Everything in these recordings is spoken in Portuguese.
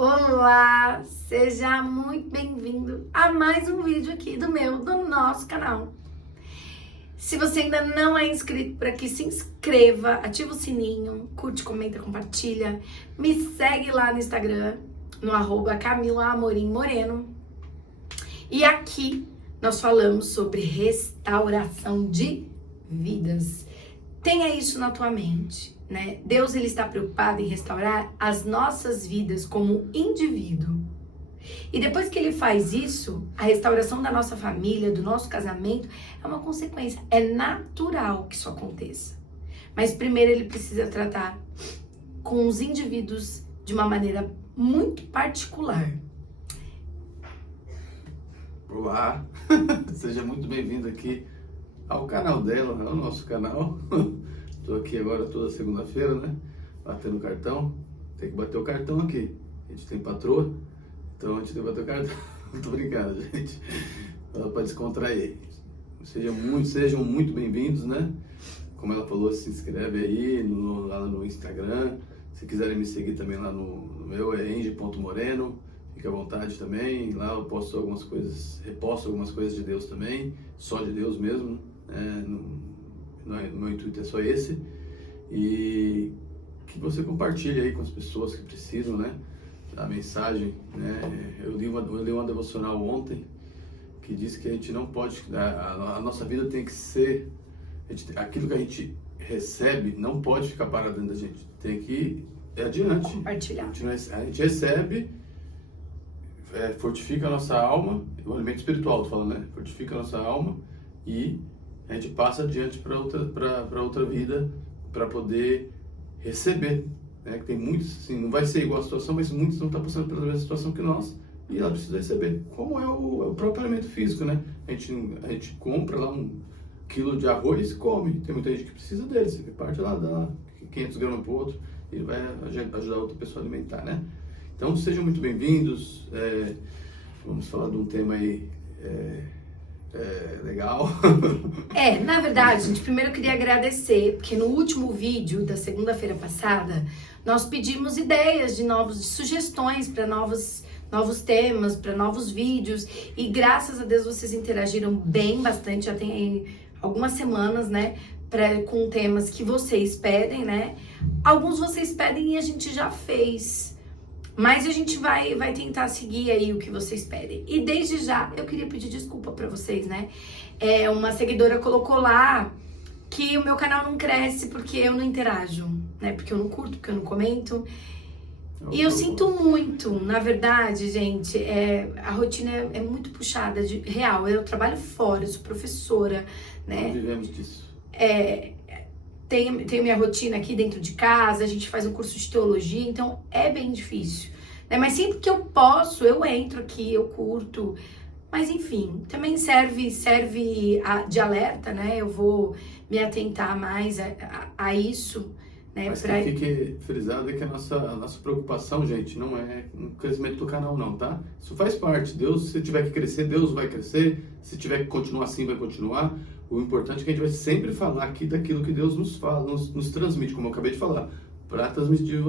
Olá, seja muito bem-vindo a mais um vídeo aqui do nosso canal. Se você ainda não é inscrito por aqui, se inscreva, ativa o sininho, curte, comenta, compartilha. Me segue lá no Instagram, no @CamilaAmorimMoreno. E aqui nós falamos sobre restauração de vidas. Tenha isso na tua mente, né? Deus, ele está preocupado em restaurar as nossas vidas como indivíduo. E depois que ele faz isso, a restauração da nossa família, do nosso casamento, é uma consequência. É natural que isso aconteça. Mas primeiro ele precisa tratar com os indivíduos de uma maneira muito particular. Olá, seja muito bem-vindo aqui ao canal dela, ao nosso canal. Estou aqui agora toda segunda-feira, né? Batendo cartão. Tem que bater o cartão aqui. A gente tem patroa, então a gente tem que bater o cartão. Tô brincando, gente. Ela pode descontrair. Sejam muito bem-vindos, né? Como ela falou, se inscreve aí lá no Instagram. Se quiserem me seguir também lá no meu, é eng.moreno. Fique à vontade também. Lá eu posto algumas coisas, reposto algumas coisas de Deus também. Só de Deus mesmo. O meu intuito é só esse. E que você compartilhe aí com as pessoas que precisam, né? A mensagem, né? Eu li uma devocional ontem que diz que a gente não pode, a nossa vida tem que ser, aquilo que a gente recebe não pode ficar parado dentro da gente, tem que ir adiante. Compartilhar. A gente recebe, fortifica a nossa alma, o alimento espiritual, tô falando, né? Fortifica a nossa alma e a gente passa adiante para outra vida, para poder receber, né? Que tem muitos, assim, não vai ser igual a situação, mas muitos não estão passando pela mesma situação que nós e ela precisa receber. Como é o próprio alimento físico, né? A gente compra lá 1 quilo de arroz e come. Tem muita gente que precisa dele, você parte lá, dá 500 gramas para o outro e vai ajudar a outra pessoa a alimentar, né? Então sejam muito bem-vindos. Vamos falar de um tema aí legal. Na verdade, gente, primeiro eu queria agradecer, porque no último vídeo da segunda-feira passada, nós pedimos ideias de sugestões para novos temas, para novos vídeos, e graças a Deus vocês interagiram bastante, já tem aí algumas semanas, né, com temas que vocês pedem, né? Alguns vocês pedem e a gente já fez. Mas a gente vai tentar seguir aí o que vocês pedem. E desde já, eu queria pedir desculpa pra vocês, né? Uma seguidora colocou lá que o meu canal não cresce porque eu não interajo, né? Porque eu não curto, porque eu não comento. E eu sinto muito, na verdade, gente, a rotina é muito puxada, real. Eu trabalho fora, eu sou professora, né? Nós vivemos disso. Tenho minha rotina aqui dentro de casa, a gente faz um curso de teologia, então é bem difícil, né? Mas sempre que eu posso, eu entro aqui, eu curto. Mas enfim, também serve de alerta, né? Eu vou me atentar mais a isso, né? Mas que fique frisado é que a nossa preocupação, gente, não é o crescimento do canal não, tá? Isso faz parte. Deus, se tiver que crescer, Deus vai crescer. Se tiver que continuar assim, vai continuar. O importante é que a gente vai sempre falar aqui daquilo que Deus nos fala, nos transmite, como eu acabei de falar, para transmitir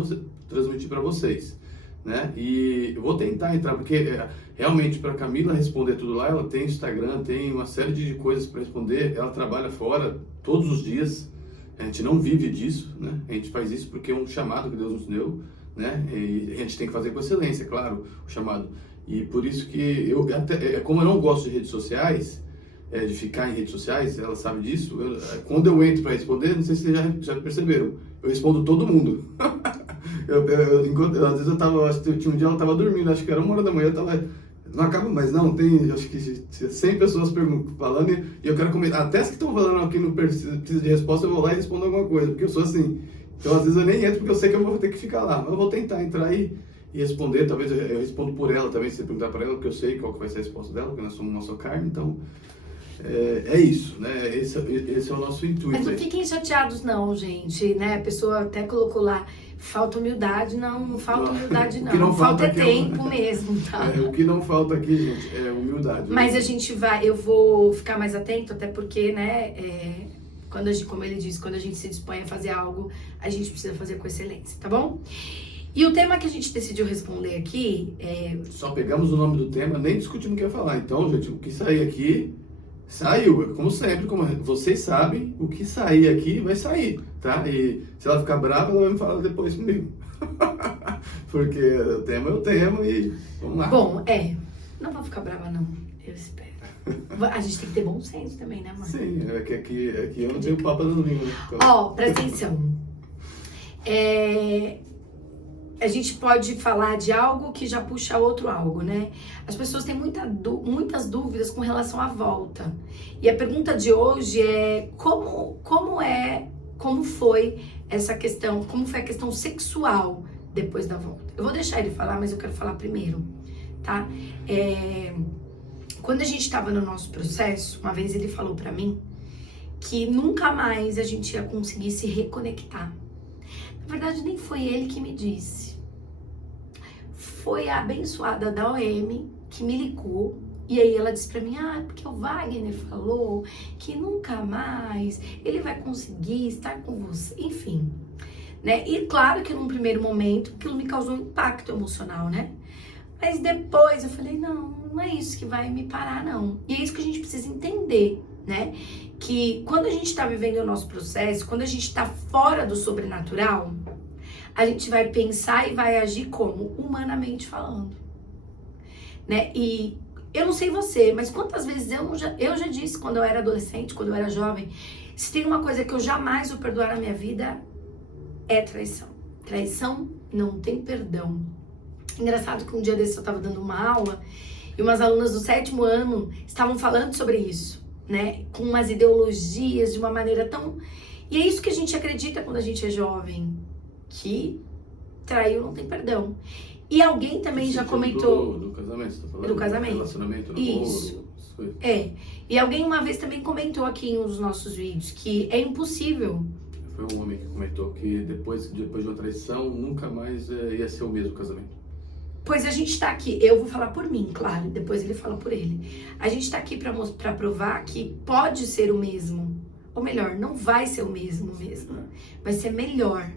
para vocês, né? E eu vou tentar entrar, porque realmente para Camila responder tudo lá, ela tem Instagram, tem uma série de coisas para responder, ela trabalha fora todos os dias, a gente não vive disso, né? A gente faz isso porque é um chamado que Deus nos deu, né? E a gente tem que fazer com excelência, claro, o chamado. E por isso que como eu não gosto de redes sociais, de ficar em redes sociais, ela sabe disso. Quando eu entro para responder, não sei se vocês já perceberam, eu respondo todo mundo. Às vezes acho que tinha um dia ela estava dormindo, acho que era 1h da manhã, eu tava, não acaba mais não, tem acho que 100 pessoas falando e eu quero comentar, até as que estão falando aqui não precisa de resposta, eu vou lá e respondo alguma coisa, porque eu sou assim. Então às vezes eu nem entro porque eu sei que eu vou ter que ficar lá, mas eu vou tentar entrar e responder, talvez eu respondo por ela também, se você perguntar para ela, porque eu sei qual que vai ser a resposta dela, porque nós somos uma só carne, então é isso, né? Esse é o nosso intuito. Mas não fiquem chateados não, gente, né? A pessoa até colocou lá, falta humildade, não falta humildade não, não falta tempo mesmo, tá? O que não falta aqui, gente, é humildade. Mas eu vou ficar mais atento, até porque, né, como ele diz, quando a gente se dispõe a fazer algo, a gente precisa fazer com excelência, tá bom? E o tema que a gente decidiu responder aqui é... Só pegamos o nome do tema, nem discutimos o que ia falar. Então, gente, o que sair aqui, saiu. Como sempre, como vocês sabem, o que sair aqui vai sair, tá? E se ela ficar brava, ela vai me falar depois comigo. Porque o tema é o tema e vamos lá. Bom, não vou ficar brava não, eu espero. A gente tem que ter bom senso também, né, amor? Sim, é que aqui eu não tenho papo no língua. Então... Ó, presta atenção. A gente pode falar de algo que já puxa outro algo, né? As pessoas têm muitas dúvidas com relação à volta. E a pergunta de hoje é como foi essa questão, como foi a questão sexual depois da volta. Eu vou deixar ele falar, mas eu quero falar primeiro, tá? Quando a gente estava no nosso processo, uma vez ele falou pra mim que nunca mais a gente ia conseguir se reconectar. Na verdade, nem foi ele que me disse. Foi a abençoada da OM que me ligou. E aí ela disse pra mim, porque o Wagner falou que nunca mais ele vai conseguir estar com você. Enfim, né? E claro que num primeiro momento aquilo me causou um impacto emocional, né? Mas depois eu falei, não é isso que vai me parar, não. E é isso que a gente precisa entender, né? Que quando a gente tá vivendo o nosso processo, quando a gente tá fora do sobrenatural, a gente vai pensar e vai agir como? Humanamente falando, né? E eu não sei você, mas quantas vezes eu já disse quando eu era adolescente, quando eu era jovem, se tem uma coisa que eu jamais vou perdoar na minha vida, é traição. Traição não tem perdão. Engraçado que um dia desse eu tava dando uma aula e umas alunas do 7º ano estavam falando sobre isso, né? Com umas ideologias de uma maneira tão... E é isso que a gente acredita quando a gente é jovem, que traiu não tem perdão. E alguém também já comentou... Do casamento, você tá falando? Do casamento. Relacionamento, Isso. E alguém uma vez também comentou aqui em um dos nossos vídeos que é impossível. Foi um homem que comentou que depois de uma traição, nunca mais ia ser o mesmo casamento. Pois a gente tá aqui, eu vou falar por mim, claro, depois ele fala por ele. A gente tá aqui pra provar que pode ser o mesmo. Ou melhor, não vai ser o mesmo. Vai ser melhor,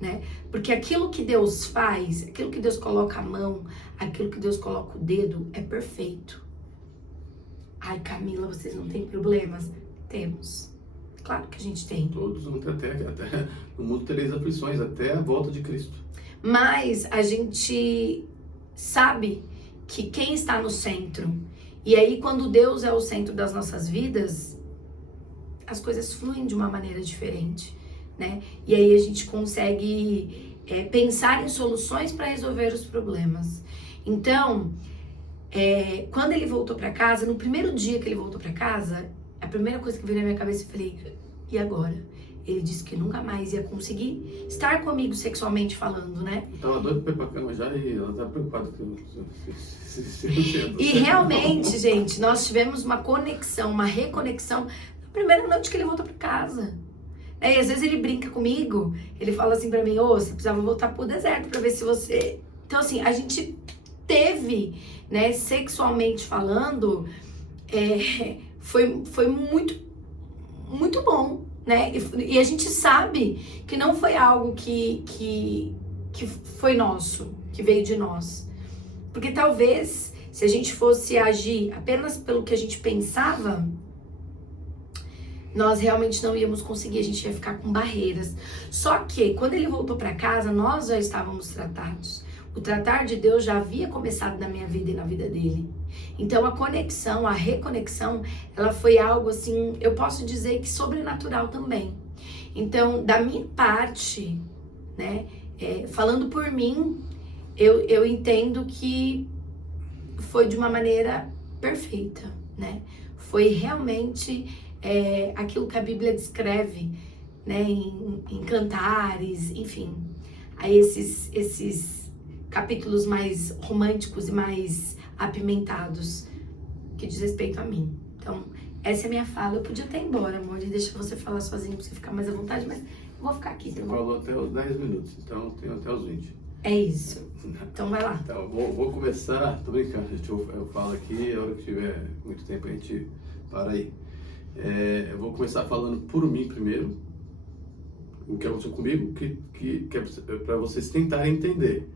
né? Porque aquilo que Deus faz, aquilo que Deus coloca a mão, aquilo que Deus coloca o dedo, é perfeito. Ai, Camila, vocês não têm problemas? Temos. Claro que a gente tem. Todos vão ter até no mundo tereis aflições, até a volta de Cristo. Mas a gente sabe que quem está no centro, e aí quando Deus é o centro das nossas vidas, as coisas fluem de uma maneira diferente, né? E aí a gente consegue pensar em soluções para resolver os problemas. Então, quando ele voltou para casa, no primeiro dia que ele voltou para casa, a primeira coisa que veio na minha cabeça, eu falei, e agora? Ele disse que nunca mais ia conseguir estar comigo sexualmente falando, né? Eu tava doido pra ir pra cama já e ela tava preocupada com E realmente, gente, nós tivemos uma conexão, uma reconexão na primeira noite que ele voltou pra casa. E às vezes ele brinca comigo, ele fala assim pra mim, você precisava voltar pro deserto pra ver se você... Então assim, a gente teve, né, sexualmente falando, foi muito bom. Né? E a gente sabe que não foi algo que foi nosso, que veio de nós. Porque talvez, se a gente fosse agir apenas pelo que a gente pensava, nós realmente não íamos conseguir, a gente ia ficar com barreiras. Só que, quando ele voltou para casa, nós já estávamos tratados. O tratar de Deus já havia começado na minha vida e na vida dele. Então a conexão, a reconexão, ela foi algo assim, eu posso dizer que sobrenatural também. Então, da minha parte, né, falando por mim, eu entendo que foi de uma maneira perfeita, né? Foi realmente aquilo que a Bíblia descreve, né, em Cantares, enfim, a esses capítulos mais românticos e mais apimentados que diz respeito a mim. Então, essa é a minha fala. Eu podia até ir embora, amor, e deixar você falar sozinho pra você ficar mais à vontade, mas eu vou ficar aqui. Você falou até os 10 minutos, então tem até os 20. É isso. Então vai lá. Então, vou começar, tô brincando, gente, eu falo aqui, a hora que tiver muito tempo a gente para aí. Eu vou começar falando por mim primeiro, o que aconteceu comigo, que é para vocês tentarem entender.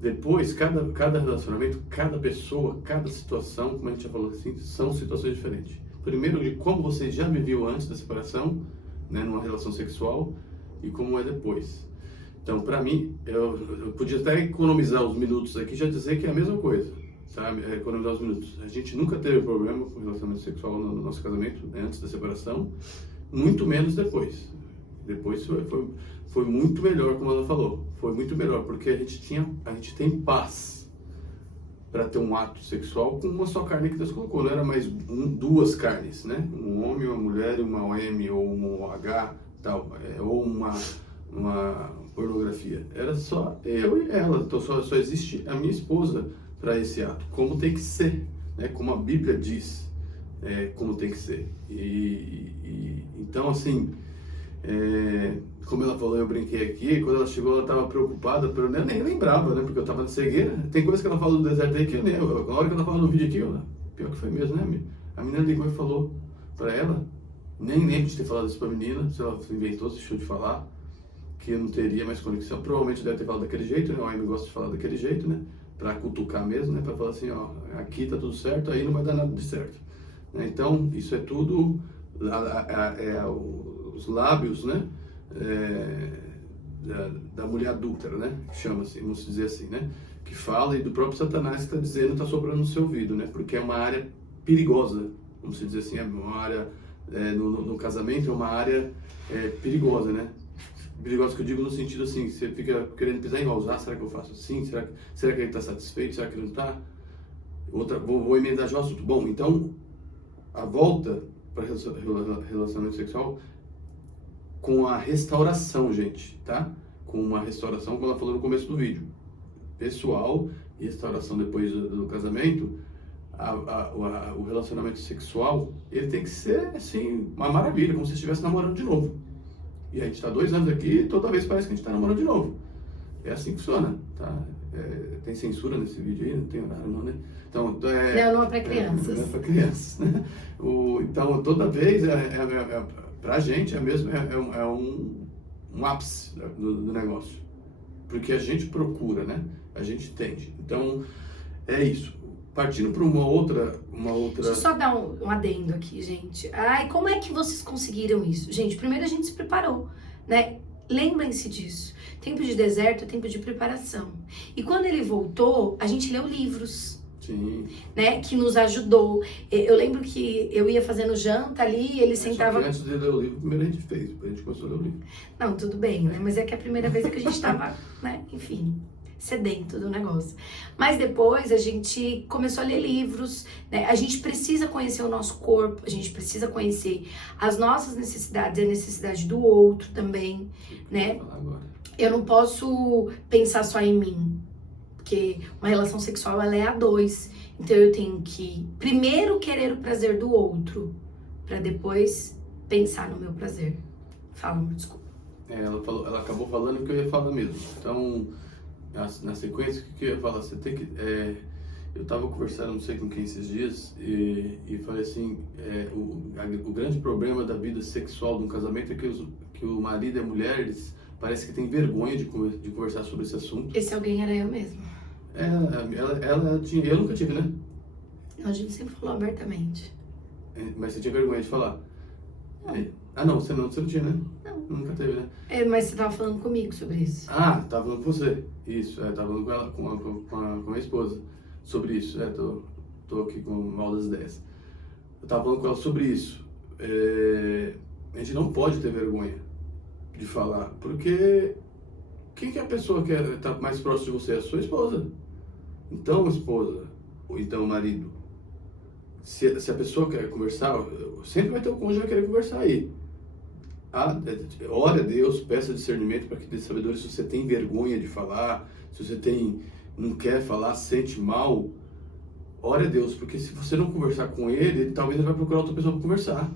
Depois, cada relacionamento, cada pessoa, cada situação, como a gente já falou assim, são situações diferentes. Primeiro, de como você já viveu antes da separação, né, numa relação sexual, e como é depois. Então, para mim, eu podia até economizar os minutos aqui e já dizer que é a mesma coisa, tá? Economizar os minutos. A gente nunca teve problema com relacionamento sexual no nosso casamento, né, antes da separação, muito menos depois. Depois foi muito melhor, como ela falou. Foi muito melhor, porque a gente tem paz para ter um ato sexual com uma só carne que Deus colocou. Não era mais duas carnes, né? Um homem, uma mulher, uma M ou um H, tal, ou uma pornografia. Era só eu e ela. Então só existe a minha esposa para esse ato. Como tem que ser, né? Como a Bíblia diz, como tem que ser. Então, assim, como ela falou, eu brinquei aqui, quando ela chegou ela estava preocupada, eu nem lembrava, né, porque eu estava de cegueira. Tem coisa que ela fala do deserto aí que eu nem, na hora que ela fala no vídeo aqui, pior que foi mesmo, né, a menina ligou e falou para ela, nem lembro de ter falado isso para a menina, se ela inventou, se deixou de falar, que eu não teria mais conexão, provavelmente deve ter falado daquele jeito, né, o Amy gosta de falar daquele jeito, né, para cutucar mesmo, né, para falar assim, ó, aqui tá tudo certo, aí não vai dar nada de certo. Então, isso é tudo, os lábios, né, da mulher adúltera, né, chama-se, vamos dizer assim, né, que fala, e do próprio Satanás que está dizendo, está soprando no seu ouvido, né, porque é uma área perigosa, vamos dizer assim, é uma área, no casamento é uma área perigosa, né, perigosa que eu digo no sentido assim, você fica querendo pisar em ovos, será que eu faço assim, será que ele está satisfeito, será que ele não está? Vou emendar já o assunto. Bom, então, a volta para relacionamento sexual com a restauração, gente, tá? Com uma restauração, como ela falou no começo do vídeo. Pessoal, restauração depois do casamento, o relacionamento sexual, ele tem que ser, assim, uma maravilha, como se estivesse namorando de novo. E a gente está 2 anos aqui e toda vez parece que a gente está namorando de novo. É assim que funciona, tá? Tem censura nesse vídeo aí? Não tem horário não, né? Então, não é para crianças. Não é para crianças, né? Então, toda vez, pra gente, é um ápice do negócio. Porque a gente procura, né? A gente tende. Então, é isso. Partindo para uma outra... Deixa eu só dar um adendo aqui, gente. Ai, como é que vocês conseguiram isso? Gente, primeiro a gente se preparou, né? Lembrem-se disso. Tempo de deserto é tempo de preparação. E quando ele voltou, a gente leu livros. Sim. Né, que nos ajudou. Eu lembro que eu ia fazendo janta ali e ele sentava... Só que antes de ler o livro, primeiro a gente fez, depois a gente começou a ler o livro. Não, tudo bem, né? Mas é que a primeira vez é que a gente tava, né? Enfim, sedento do negócio. Mas depois a gente começou a ler livros, né? A gente precisa conhecer o nosso corpo, a gente precisa conhecer as nossas necessidades e a necessidade do outro também, né? Eu não posso pensar só em mim. Porque uma relação sexual, ela é a 2. Então eu tenho que primeiro querer o prazer do outro, para depois pensar no meu prazer. Fala, amor, desculpa. Ela acabou falando o que eu ia falar mesmo. Então, na sequência, o que eu ia falar? Você tem que... eu estava conversando, não sei com quem esses dias, e falei assim, o grande problema da vida sexual de um casamento é que o marido e a mulher, eles parece que têm vergonha de conversar sobre esse assunto. Esse alguém era eu mesmo. Ela tinha, eu nunca tive, né? A gente sempre falou abertamente. Mas você tinha vergonha de falar? Não. Não, você não tinha, né? Não. Nunca teve, né? Mas você tava falando comigo sobre isso. Tava falando com você. Isso, tava falando com ela, com a minha esposa sobre isso. Tô aqui com mal das ideias. Eu tava falando com ela sobre isso. A gente não pode ter vergonha de falar, porque quem que é a pessoa que tá mais próximo de você? É a sua esposa. Então, esposa, ou então marido, se a pessoa quer conversar, sempre vai ter um cônjuge que vai querer conversar aí. Ore a Deus, peça discernimento para que dê sabedoria. Se você tem vergonha de falar, se você não quer falar, sente mal, ore a Deus, porque se você não conversar com ele talvez ele vai procurar outra pessoa para conversar.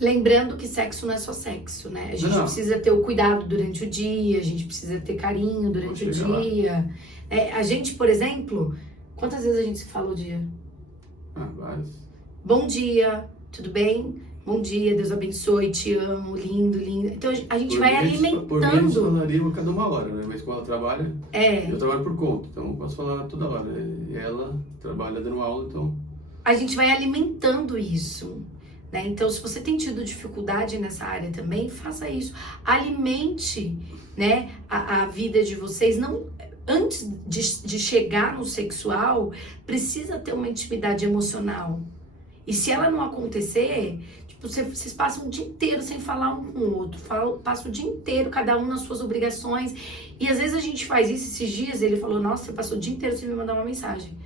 Lembrando que sexo não é só sexo, né? A gente precisa ter o cuidado durante o dia, a gente precisa ter carinho durante o dia. A gente, por exemplo, quantas vezes a gente se fala o dia? Várias. Bom dia, tudo bem? bom dia, Deus abençoe, te amo, lindo, lindo. Então a gente vai Por mim, a gente alimentando. falaria a cada uma hora, né? Mas quando ela trabalha, É, eu trabalho por conta, então eu posso falar toda hora. E ela trabalha dando aula, então... a gente vai alimentando isso, né? Então, se você tem tido dificuldade nessa área também, faça isso. Alimente, né, a vida de vocês. Não, antes de chegar no sexual, precisa ter uma intimidade emocional. E se ela não acontecer, tipo, vocês passam o dia inteiro sem falar um com o outro, passam o dia inteiro, cada um nas suas obrigações. E às vezes a gente faz isso. Esses dias ele falou, nossa, você passou o dia inteiro sem me mandar uma mensagem.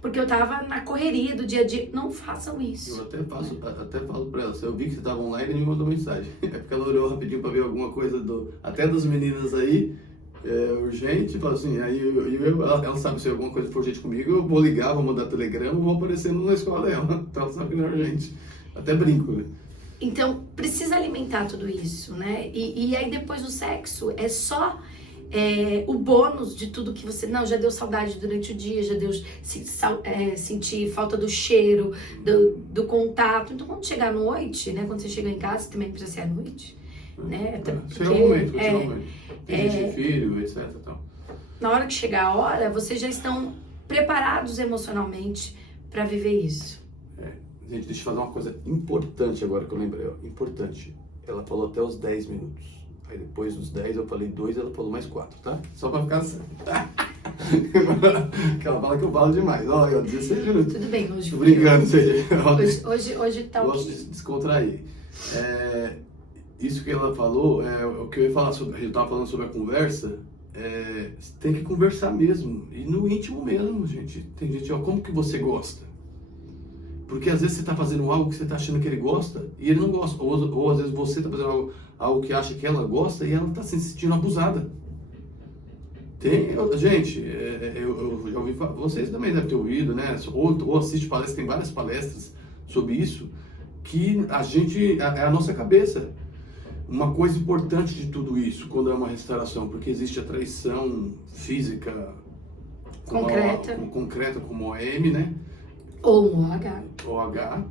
Porque eu tava na correria do dia a dia. Não façam isso. Eu até falo pra ela, se eu vi que você tava online, ele me mandou mensagem. É porque ela olhou rapidinho pra ver alguma coisa, até das meninas aí, urgente, fala assim, aí ela sabe se alguma coisa for urgente comigo, eu vou ligar, vou mandar telegrama, vou aparecendo na escola dela. Então ela sabe que não é urgente. Até brinco, né? Então, precisa alimentar tudo isso, né? E aí depois do sexo, é só o bônus de tudo que você... Não, já deu saudade durante o dia, já deu sentir falta do cheiro, do contato. Então, quando chegar à noite, né? Quando você chega em casa, também precisa ser à noite, né? Até porque, chega um momento. Tem gente, filho, etc. Então. Na hora que chegar a hora, vocês já estão preparados emocionalmente para viver isso. Gente, deixa eu fazer uma coisa importante agora que eu lembrei. Ó. Importante. Ela falou até os 10 minutos. Aí depois dos 10 eu falei 2, ela falou mais 4, tá? Só pra ficar assim. Que ela fala que eu falo demais. Olha, 16 minutos. Tudo bem, hoje. Tô brincando, Hoje tá gosto de descontrair. Isso que ela falou, o que eu ia falar sobre, a gente tava falando sobre a conversa, tem que conversar mesmo. E no íntimo mesmo, gente. Tem gente, ó, como que você gosta? Porque às vezes você está fazendo algo que você está achando que ele gosta e ele não gosta. Ou às vezes você está fazendo algo que acha que ela gosta e ela está se sentindo abusada. Gente, eu já ouvi falar, vocês também devem ter ouvido, né? Ou assiste palestras, tem várias palestras sobre isso, que é a nossa cabeça. Uma coisa importante de tudo isso, quando é uma restauração, porque existe a traição física concreta como OM, né? Ou um OH. OH.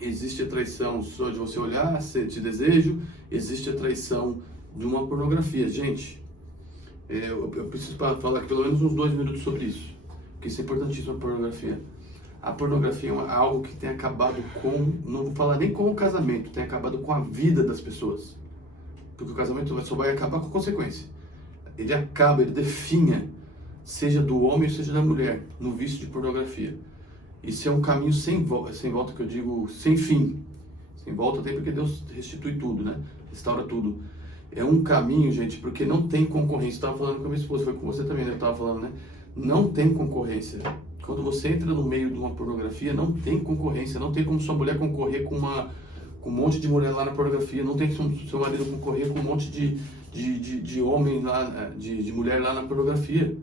Existe a traição só de você olhar, sentir desejo. Existe a traição de uma pornografia. Gente, eu preciso falar aqui pelo menos uns 2 minutos sobre isso. Porque isso é importantíssimo, a pornografia. A pornografia é algo que tem acabado não vou falar nem com o casamento, tem acabado com a vida das pessoas. Porque o casamento só vai acabar com a consequência. Ele definha, seja do homem ou seja da mulher, no vício de pornografia. Isso é um caminho sem volta, que eu digo, sem fim. Sem volta até porque Deus restitui tudo, né? Restaura tudo. É um caminho, gente, porque não tem concorrência. Eu estava falando com a minha esposa, foi com você também, né? Eu estava falando, né? Não tem concorrência. Quando você entra no meio de uma pornografia, não tem concorrência. Não tem como sua mulher concorrer com um monte de mulher lá na pornografia. Não tem como seu marido concorrer com um monte de homem lá, de mulher lá na pornografia.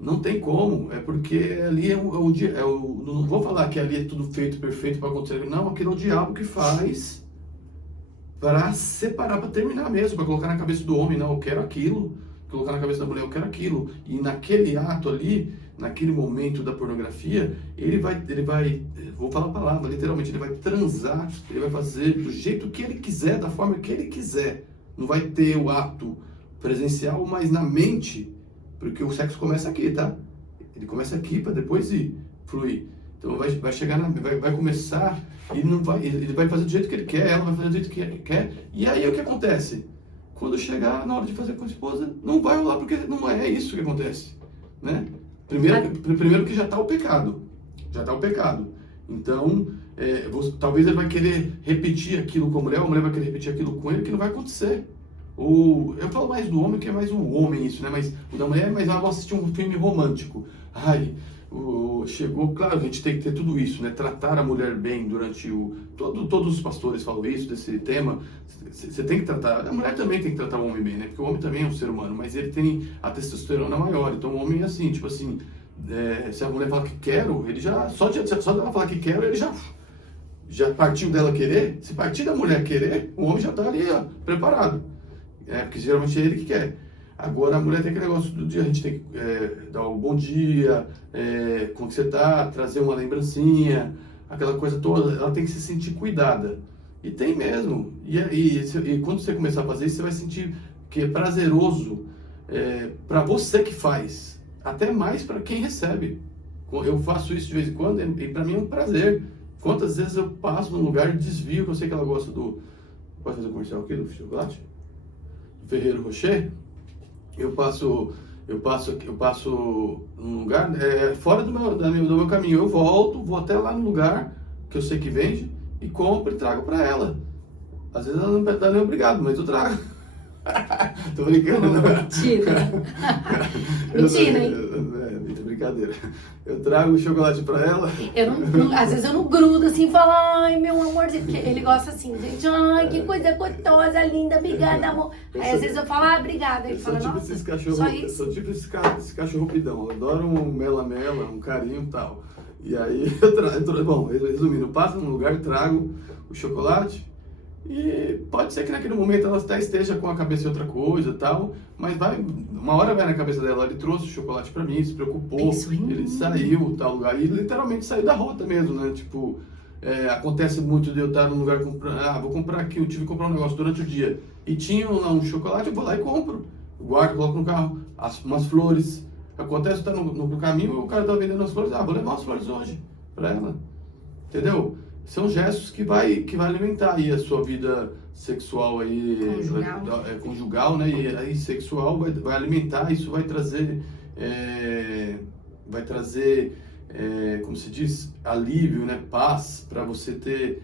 Não tem como, é porque ali não vou falar que ali é tudo feito perfeito para acontecer, não, aquilo é o diabo que faz para separar, para terminar mesmo, para colocar na cabeça do homem, não, eu quero aquilo, colocar na cabeça da mulher, eu quero aquilo, e naquele ato ali, naquele momento da pornografia, ele vai, vou falar a palavra, literalmente, ele vai transar, ele vai fazer do jeito que ele quiser, da forma que ele quiser, não vai ter o ato presencial, mas na mente. Porque o sexo começa aqui, tá? Ele começa aqui para depois fluir. Então vai chegar, vai começar e ele vai fazer do jeito que ele quer, ela vai fazer do jeito que ele quer. E aí o que acontece? Quando chegar na hora de fazer com a esposa, não vai rolar porque não é isso que acontece, né? Primeiro que já está o pecado. Já está o pecado. Então, talvez ele vai querer repetir aquilo com a mulher vai querer repetir aquilo com ele, que não vai acontecer. Eu falo mais do homem, que é mais o homem isso, né? Mas o da mulher, mas vamos assistir um filme romântico. Chegou, claro, a gente tem que ter tudo isso, né? Tratar a mulher bem durante todos os pastores falam isso, desse tema. Você tem que tratar, a mulher também tem que tratar o homem bem, né? Porque o homem também é um ser humano, mas ele tem a testosterona maior. Então o homem é assim, tipo assim, se a mulher fala que quero, ele já, só dela falar que quero, ele já partiu dela querer. Se partir da mulher querer, o homem já tá ali, ó, preparado. Porque geralmente é ele que quer. Agora a mulher tem aquele negócio do dia, a gente tem que dar o bom dia, como que você tá, trazer uma lembrancinha, aquela coisa toda, ela tem que se sentir cuidada. E tem mesmo. E quando você começar a fazer isso, você vai sentir que é prazeroso para você que faz, até mais para quem recebe. Eu faço isso de vez em quando e para mim é um prazer. Quantas vezes eu passo num lugar e desvio, que eu sei que ela gosta do... Pode fazer comercial aqui do chocolate? Do Ferreiro Rocher. Eu passo num lugar fora do meu caminho. Eu volto, vou até lá no lugar que eu sei que vende e compro e trago para ela. Às vezes ela não dá nem obrigado, mas eu trago. Tô brincando, não. Mentira. Mentira, hein? Brincadeira. Eu trago o chocolate pra ela. Às vezes eu não grudo assim e falo, ai, meu amorzinho, porque ele gosta assim, gente, ai, que coisa gostosa, linda, obrigada, amor. Aí às vezes eu falo, ah, obrigada. Ele fala, tipo nossa, só isso. Eu sou tipo esse cachorro pidão. Eu adoro um mela-mela, um carinho e tal. E aí, bom, resumindo, eu passo num lugar, trago o chocolate. E pode ser que naquele momento ela até esteja com a cabeça em outra coisa e tal, mas uma hora vai na cabeça dela, ele trouxe o chocolate pra mim, se preocupou, ele saiu tal lugar, e literalmente saiu da rota mesmo, né? Tipo, acontece muito de eu estar num lugar comprando, vou comprar aqui, eu tive que comprar um negócio durante o dia, e tinha lá um chocolate, eu vou lá e compro, guardo, coloco no carro, umas flores, acontece de eu estar no caminho, o cara tá vendendo as flores, vou levar as flores hoje pra ela, entendeu? São gestos que vai alimentar aí a sua vida sexual aí, conjugal, né? E aí sexual vai alimentar, isso vai trazer, como se diz, alívio, né? Paz, para você ter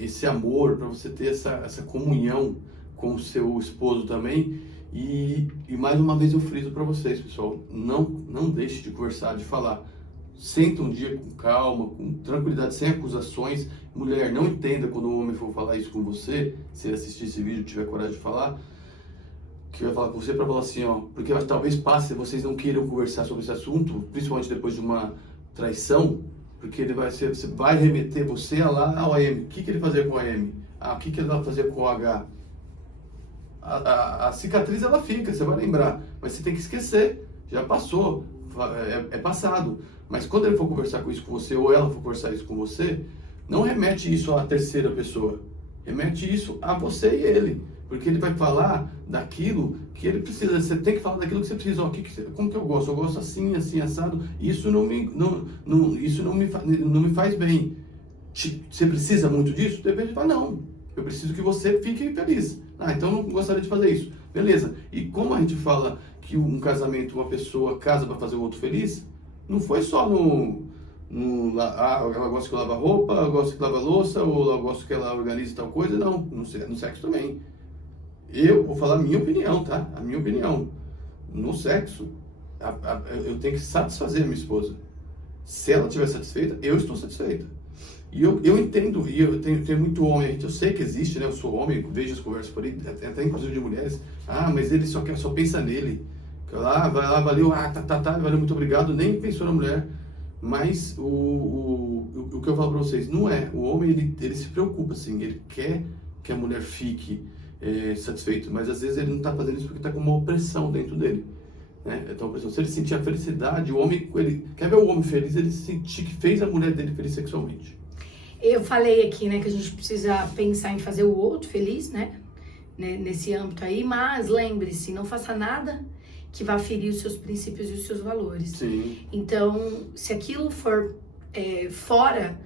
esse amor, para você ter essa comunhão com o seu esposo também. E mais uma vez eu friso para vocês, pessoal, não deixe de conversar, de falar. Senta um dia com calma, com tranquilidade, sem acusações. Mulher, não entenda quando o homem for falar isso com você, se ele assistir esse vídeo e tiver coragem de falar, que vai falar com você para falar assim, ó, porque talvez passe, vocês não queiram conversar sobre esse assunto, principalmente depois de uma traição, porque você vai remeter você lá ao AM. O que ele fazia com o AM? O que ele vai fazer com o H? A cicatriz ela fica, você vai lembrar, mas você tem que esquecer, já passou, é passado. Mas quando ele for conversar com isso com você, ou ela for conversar isso com você, não remete isso à terceira pessoa. Remete isso a você e ele. Porque ele vai falar daquilo que ele precisa. Você tem que falar daquilo que você precisa. Como que eu gosto? Eu gosto assim, assim, assado. Isso não me faz bem. Você precisa muito disso? De repente fala, não. Eu preciso que você fique feliz. Então eu não gostaria de fazer isso. Beleza. E como a gente fala que um casamento, uma pessoa casa para fazer o outro feliz, não foi só ela gosta que eu lave a roupa, ela gosta que lava a louça, ou ela gosta que ela organize tal coisa. Não, no sexo também. Eu vou falar a minha opinião, tá? A minha opinião. No sexo, eu tenho que satisfazer a minha esposa. Se ela estiver satisfeita, eu estou satisfeita. E eu entendo, e eu tenho muito homem, eu sei que existe, né? Eu sou homem, vejo as conversas por aí, até inclusive de mulheres. Mas ele só pensa nele. Vai lá, valeu, valeu, muito obrigado, nem pensou na mulher. Mas o que eu falo pra vocês, não é, o homem ele se preocupa, assim, ele quer que a mulher fique satisfeita, mas às vezes ele não tá fazendo isso porque tá com uma opressão dentro dele, né? Então, se ele sentir a felicidade, o homem, ele quer ver o homem feliz, ele sentir que fez a mulher dele feliz sexualmente. Eu falei aqui, né, que a gente precisa pensar em fazer o outro feliz, né, nesse âmbito aí, mas lembre-se, não faça nada que vá ferir os seus princípios e os seus valores. Sim. Então, se aquilo for fora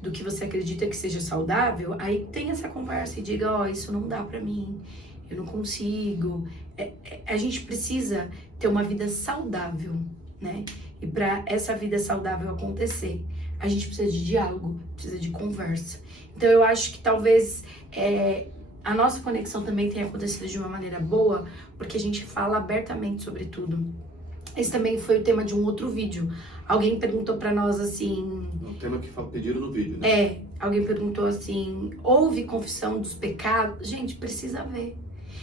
do que você acredita que seja saudável, aí tem essa conversa e diga, isso não dá pra mim, eu não consigo. A gente precisa ter uma vida saudável, né? E para essa vida saudável acontecer, a gente precisa de diálogo, precisa de conversa. Então, eu acho que talvez a nossa conexão também tenha acontecido de uma maneira boa, porque a gente fala abertamente sobre tudo. Esse também foi o tema de um outro vídeo. Alguém perguntou pra nós assim... Um tema que pediram no vídeo, né? Alguém perguntou assim, houve confissão dos pecados? Gente, precisa ver.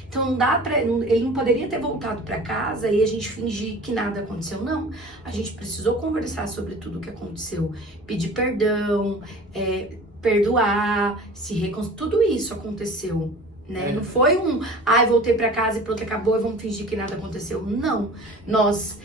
Então não dá pra... Ele não poderia ter voltado pra casa e a gente fingir que nada aconteceu, não. A gente precisou conversar sobre tudo o que aconteceu. Pedir perdão, perdoar, se reconciliar, tudo isso aconteceu, né? Não foi voltei pra casa e pronto, acabou e vamos fingir que nada aconteceu. Não, nós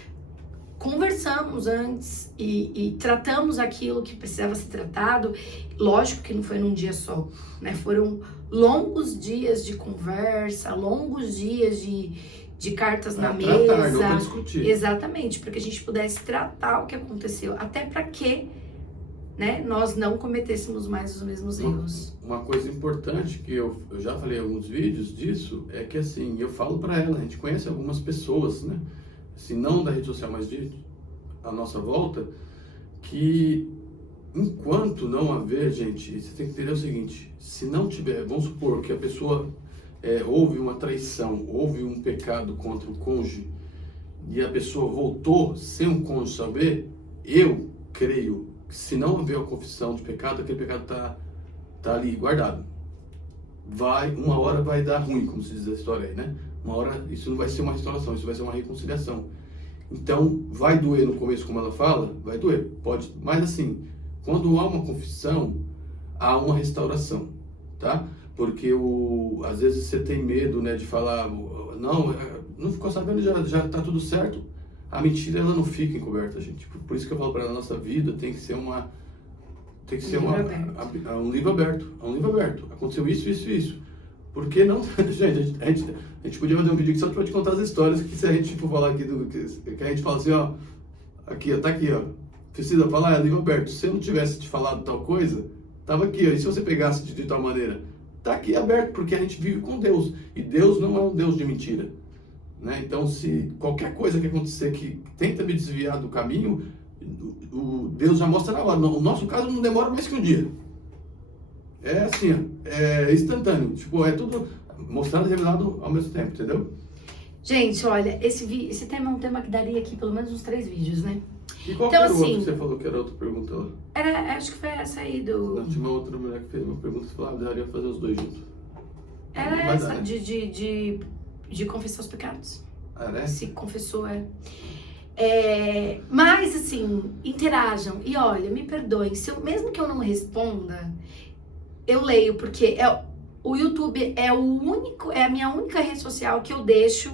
conversamos antes e tratamos aquilo que precisava ser tratado. Lógico que não foi num dia só, né? Foram longos dias de conversa, longos dias de cartas na mesa. Tratar, não pra discutir. Exatamente, para que a gente pudesse tratar o que aconteceu, até para que, né, nós não cometêssemos mais os mesmos erros. Uma coisa importante que eu já falei em alguns vídeos disso é que, assim, eu falo pra ela, a gente conhece algumas pessoas, né, assim, não da rede social, mas à nossa volta, que enquanto não haver, gente, você tem que entender o seguinte: se não tiver, vamos supor que a pessoa houve uma traição, houve um pecado contra o cônjuge e a pessoa voltou sem o cônjuge saber, eu creio que se não haver uma confissão de pecado, aquele pecado tá ali guardado. Uma hora vai dar ruim, como se diz a história aí, né? Uma hora isso não vai ser uma restauração, isso vai ser uma reconciliação. Então, vai doer no começo, como ela fala, vai doer, pode, mas assim, quando há uma confissão, há uma restauração, tá? Porque às vezes você tem medo, né, de falar, não ficou sabendo, já tá tudo certo. A mentira, ela não fica encoberta, gente. Por isso que eu falo para a nossa vida tem que ser um livro aberto. Aconteceu isso. Por que não? Gente, a gente podia fazer um vídeo aqui só para te contar as histórias, que se a gente for falar aqui que a gente fala assim, ó, aqui, ó, tá aqui, ó. Precisa falar, é livro aberto. Se eu não tivesse te falado tal coisa, tava aqui, ó. E se você pegasse de tal maneira? Tá aqui aberto, porque a gente vive com Deus. E Deus não é um Deus de mentira, né? Então, se qualquer coisa que acontecer que tenta me desviar do caminho, Deus já mostra na hora. No nosso caso, não demora mais que um dia. É assim, ó, é instantâneo. Tipo, é tudo mostrado e revelado ao mesmo tempo, entendeu? Gente, olha, esse tema é um tema que daria aqui pelo menos uns 3 vídeos, né? E qual então, era o assim, outro que você falou que era outra pergunta lá? Acho que foi essa aí do... Não, tinha uma outra mulher que fez uma pergunta e falou, daria fazer os dois juntos. Era essa, dar, né? de confessar os pecados. Ah, né? Se confessou, mas, assim, interajam. E olha, me perdoem, mesmo que eu não responda, eu leio, porque o YouTube é a minha única rede social que eu deixo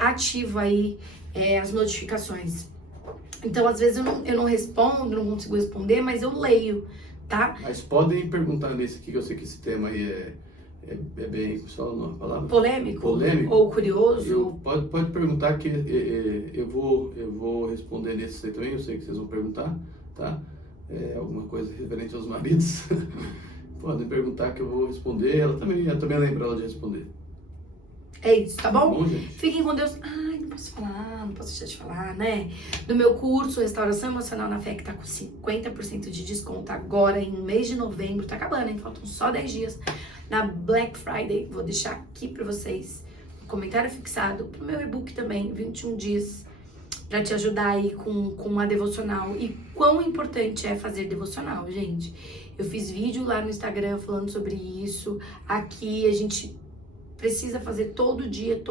ativo aí as notificações. Então, às vezes eu não respondo, não consigo responder, mas eu leio, tá? Mas podem perguntar nesse aqui, que eu sei que esse tema aí é bem, só uma palavra? Polêmico? Ou curioso? Pode perguntar que eu vou responder nesse aí também, eu sei que vocês vão perguntar, tá? Alguma coisa referente aos maridos. Podem perguntar que eu vou responder, eu também lembro ela de responder. É isso, tá bom? Bom, gente. Fiquem com Deus. Ai, não posso falar, não posso deixar de falar, né? Do meu curso Restauração Emocional na Fé, que tá com 50% de desconto agora em mês de novembro. Tá acabando, hein? Faltam só 10 dias. Na Black Friday, vou deixar aqui pra vocês um comentário fixado pro meu e-book também, 21 dias, pra te ajudar aí com a devocional. E quão importante é fazer devocional, gente. Eu fiz vídeo lá no Instagram falando sobre isso. Aqui a gente precisa fazer todo dia.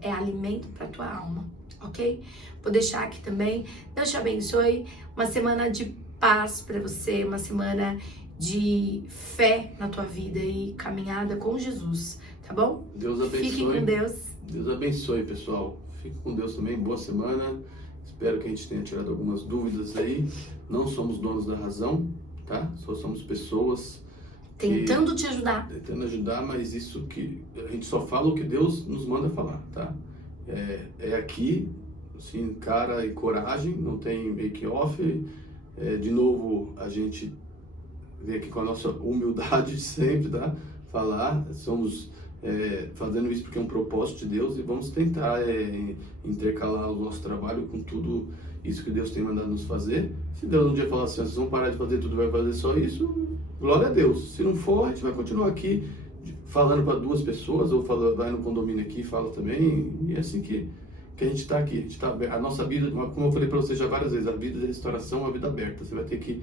É alimento pra tua alma, ok? Vou deixar aqui também. Deus te abençoe. Uma semana de paz pra você, uma semana de fé na tua vida e caminhada com Jesus, tá bom? Deus abençoe. Fiquem com Deus. Deus abençoe, pessoal. Fique com Deus também. Boa semana. Espero que a gente tenha tirado algumas dúvidas aí. Não somos donos da razão, tá? Só somos pessoas tentando te ajudar. Tentando ajudar, mas isso que a gente só fala o que Deus nos manda falar, tá? É aqui, assim, cara e coragem, não tem make-off. De novo, a gente vem aqui com a nossa humildade sempre, tá? Falar, somos fazendo isso porque é um propósito de Deus e vamos tentar intercalar o nosso trabalho com tudo isso que Deus tem mandado nos fazer. Se Deus um dia falar assim, vocês vão parar de fazer tudo, vai fazer só isso, glória a Deus. Se não for, a gente vai continuar aqui falando para 2 pessoas, ou vai no condomínio aqui e fala também, e é assim que a gente está aqui. A nossa vida, como eu falei para vocês já várias vezes, a vida de restauração é uma vida aberta. Você vai ter que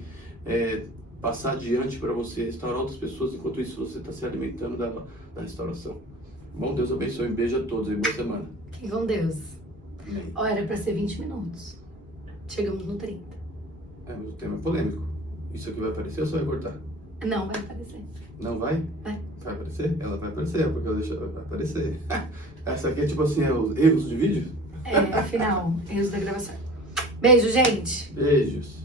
passar adiante para você restaurar outras pessoas, enquanto isso você está se alimentando da restauração. Bom, Deus abençoe, um beijo a todos e boa semana. Fique com Deus. Amém. Ó, era para ser 20 minutos. Chegamos no 30. Mas o tema é polêmico. Isso aqui vai aparecer ou você vai cortar? Não, vai aparecer. Não vai? Vai. Vai aparecer? Ela vai aparecer, porque vai aparecer. Essa aqui é tipo assim, os erros de vídeo? final, erros da gravação. Beijo, gente! Beijos.